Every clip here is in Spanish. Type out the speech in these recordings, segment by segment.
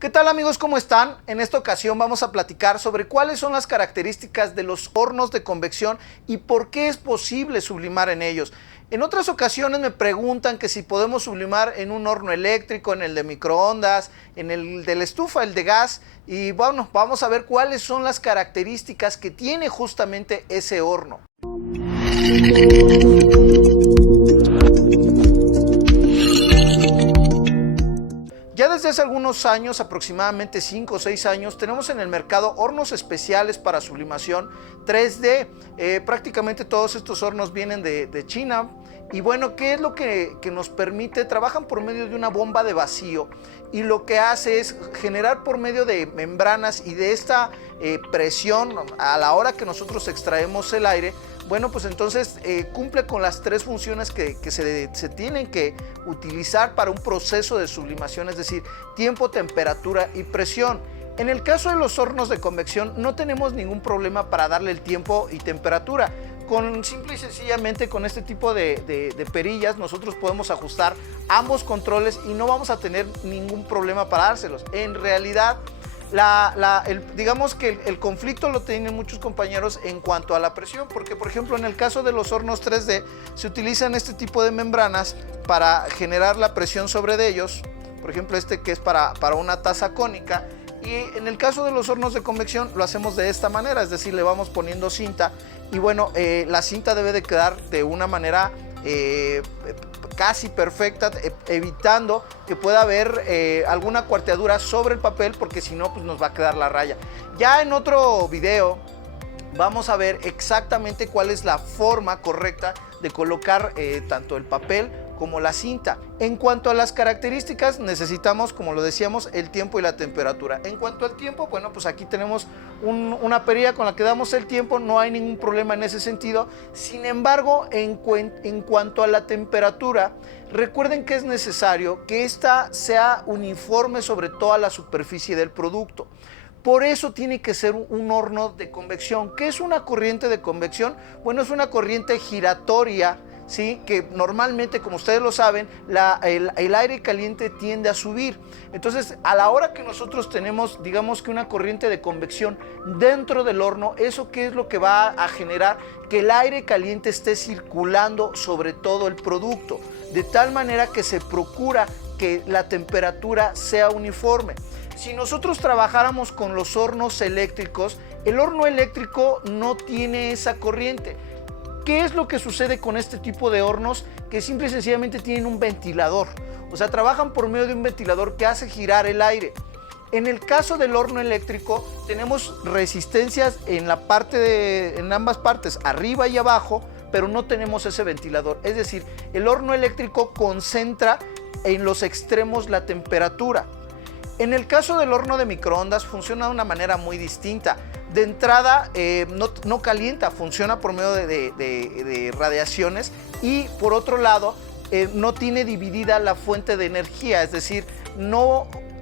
¿Qué tal amigos? ¿Cómo están? En esta ocasión vamos a platicar sobre cuáles son las características de los hornos de convección y por qué es posible sublimar en ellos. En otras ocasiones me preguntan que si podemos sublimar en un horno eléctrico, en el de microondas, en el de la estufa, el de gas, y bueno, vamos a ver cuáles son las características que tiene justamente ese horno. Ya desde hace algunos años, aproximadamente 5 o 6 años, tenemos en el mercado hornos especiales para sublimación 3D. Prácticamente todos estos hornos vienen de China. Y bueno, ¿qué es lo que nos permite? Trabajan por medio de una bomba de vacío y lo que hace es generar por medio de membranas y de esta presión a la hora que nosotros extraemos el aire. Bueno, pues entonces cumple con las tres funciones que se tienen que utilizar para un proceso de sublimación, es decir, tiempo, temperatura y presión. En el caso de los hornos de convección no tenemos ningún problema para darle el tiempo y temperatura. Simple y sencillamente con este tipo de perillas nosotros podemos ajustar ambos controles y no vamos a tener ningún problema para dárselos. En realidad, digamos que el conflicto lo tienen muchos compañeros en cuanto a la presión, porque por ejemplo en el caso de los hornos 3D se utilizan este tipo de membranas para generar la presión sobre de ellos, por ejemplo este que es para una taza cónica, y en el caso de los hornos de convección lo hacemos de esta manera, es decir, le vamos poniendo cinta y bueno, la cinta debe de quedar de una manera casi perfecta, evitando que pueda haber alguna cuarteadura sobre el papel, porque si no pues nos va a quedar la raya. Ya en otro video vamos a ver exactamente cuál es la forma correcta de colocar tanto el papel como la cinta. En cuanto a las características, necesitamos, como lo decíamos, el tiempo y la temperatura. En cuanto al tiempo, bueno, pues aquí tenemos una perilla con la que damos el tiempo, no hay ningún problema en ese sentido. Sin embargo, en cuanto a la temperatura, recuerden que es necesario que esta sea uniforme sobre toda la superficie del producto. Por eso tiene que ser un horno de convección. ¿Qué es una corriente de convección? Bueno, es una corriente giratoria, ¿sí? Que normalmente, como ustedes lo saben, el aire caliente tiende a subir. Entonces, a la hora que nosotros tenemos, digamos que una corriente de convección dentro del horno, ¿eso qué es lo que va a generar? Que el aire caliente esté circulando sobre todo el producto, de tal manera que se procura que la temperatura sea uniforme. Si nosotros trabajáramos con los hornos eléctricos, el horno eléctrico no tiene esa corriente. ¿Qué es lo que sucede con este tipo de hornos? Que simple y sencillamente tienen un ventilador. O sea, trabajan por medio de un ventilador que hace girar el aire. En el caso del horno eléctrico, tenemos resistencias en ambas partes, arriba y abajo, pero no tenemos ese ventilador. Es decir, el horno eléctrico concentra en los extremos la temperatura. En el caso del horno de microondas funciona de una manera muy distinta. De entrada no calienta, funciona por medio de radiaciones, y por otro lado no tiene dividida la fuente de energía, es decir,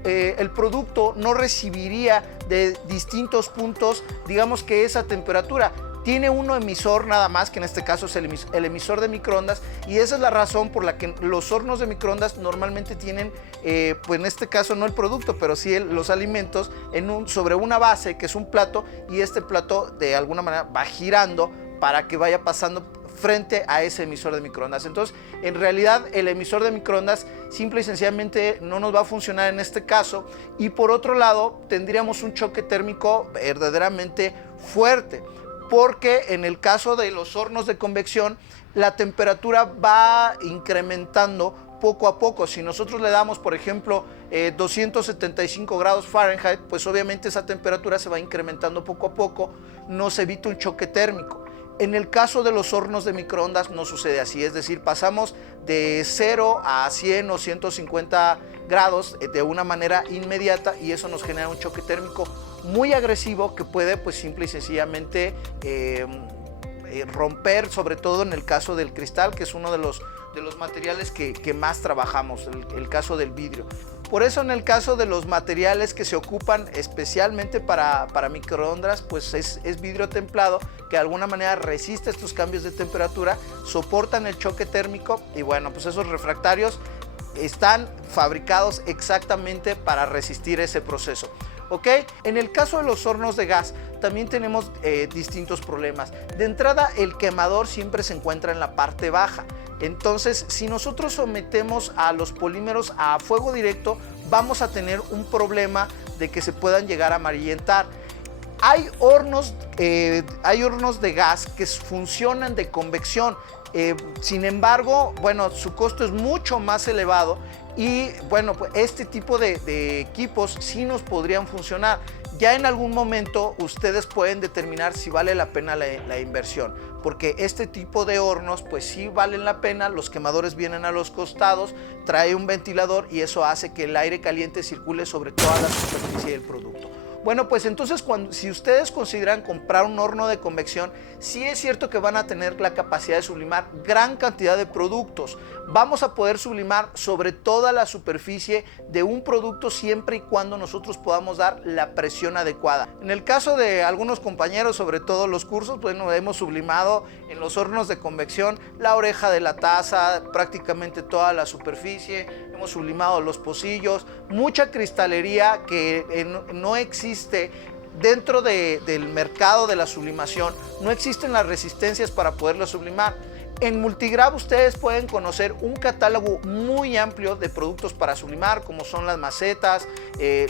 el producto no recibiría de distintos puntos, digamos que esa temperatura. Tiene un emisor nada más, que en este caso es el emisor de microondas, y esa es la razón por la que los hornos de microondas normalmente tienen, pues en este caso no el producto, pero sí los alimentos sobre una base que es un plato, y este plato de alguna manera va girando para que vaya pasando frente a ese emisor de microondas. Entonces, en realidad el emisor de microondas simple y sencillamente no nos va a funcionar en este caso, y por otro lado tendríamos un choque térmico verdaderamente fuerte, porque en el caso de los hornos de convección la temperatura va incrementando poco a poco. Si nosotros le damos, por ejemplo, 275 grados Fahrenheit, pues obviamente esa temperatura se va incrementando poco a poco, nos evita un choque térmico. En el caso de los hornos de microondas no sucede así, es decir, pasamos de 0 a 100 o 150 grados de una manera inmediata, y eso nos genera un choque térmico muy agresivo que puede pues simple y sencillamente romper, sobre todo en el caso del cristal, que es uno de los materiales que más trabajamos, el caso del vidrio. Por eso en el caso de los materiales que se ocupan especialmente para microondas, pues es vidrio templado, que de alguna manera resiste estos cambios de temperatura, soportan el choque térmico, y bueno, pues esos refractarios están fabricados exactamente para resistir ese proceso. ¿Ok? En el caso de los hornos de gas también tenemos distintos problemas. De entrada, el quemador siempre se encuentra en la parte baja. Entonces, si nosotros sometemos a los polímeros a fuego directo, vamos a tener un problema de que se puedan llegar a amarillentar. Hay hornos de gas que funcionan de convección. Sin embargo, bueno, su costo es mucho más elevado y bueno, pues este tipo de equipos sí nos podrían funcionar. Ya en algún momento ustedes pueden determinar si vale la pena la inversión, porque este tipo de hornos pues sí valen la pena. Los quemadores vienen a los costados, trae un ventilador y eso hace que el aire caliente circule sobre toda la superficie del producto. Bueno, pues entonces si ustedes consideran comprar un horno de convección, sí es cierto que van a tener la capacidad de sublimar gran cantidad de productos. Vamos a poder sublimar sobre toda la superficie de un producto siempre y cuando nosotros podamos dar la presión adecuada. En el caso de algunos compañeros, sobre todo los cursos, bueno, hemos sublimado en los hornos de convección la oreja de la taza, prácticamente toda la superficie, hemos sublimado los pocillos, mucha cristalería que no existe dentro del mercado de la sublimación, no existen las resistencias para poderlo sublimar. En Multigrab ustedes pueden conocer un catálogo muy amplio de productos para sublimar, como son las macetas,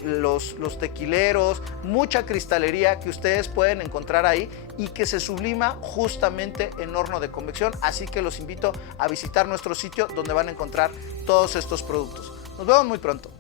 los tequileros, mucha cristalería que ustedes pueden encontrar ahí y que se sublima justamente en horno de convección. Así que los invito a visitar nuestro sitio donde van a encontrar todos estos productos. Nos vemos muy pronto.